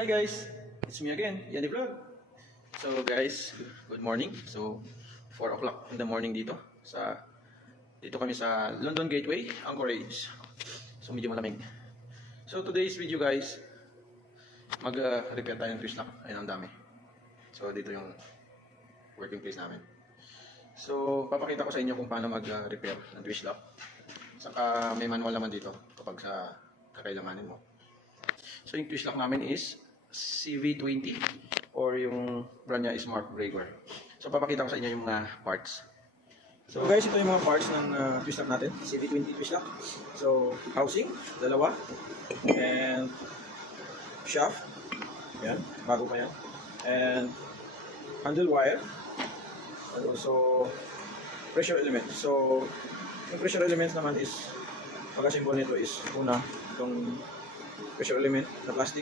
Hi guys, it's me again, Yanni Vlog. So guys, good morning. So 4 o'clock in the morning dito kami sa London Gateway, Anchorage. So medyo malamig. So today's video guys, mag-repair tayo ng twist lock. Ayun, ang dami. So dito yung working place namin. So papakita ko sa inyo kung paano mag-repair ng twist lock. Saka may manual naman dito kapag sa kakailanganin mo. So yung twist lock namin is CV20 or yung brand niya is Mark Breaker. So papakita ko sa inyo yung mga parts. So guys, ito yung mga parts ng twist lock natin, CV20 twist lock. So housing, dalawa, and shaft, yan, bago pa yan, and handle wire, and also pressure element. So yung pressure elements naman is, pagka-symbol nito is una, itong pressure element na plastic.